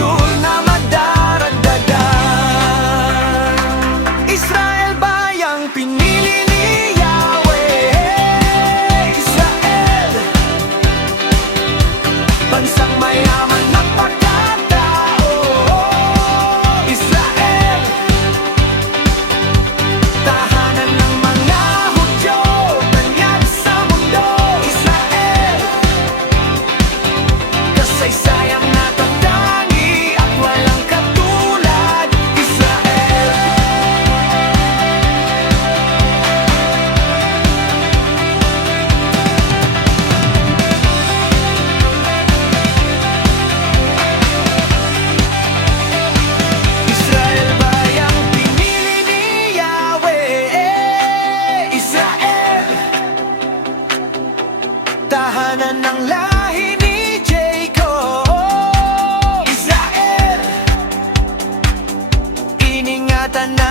future na madaragdagan. Israel bayang pinili ni Yahweh. Israel, bansang mayaman na pagkatao. Israel, tahanan ng mga Hudyo, tanyag sa mundo. Israel, kasaysayang natatangi at walang katulad. Israel, Israel bayang pinili ni Yahweh. Israel, tahanan ng lahi ni Jacob. Israel, iningatan na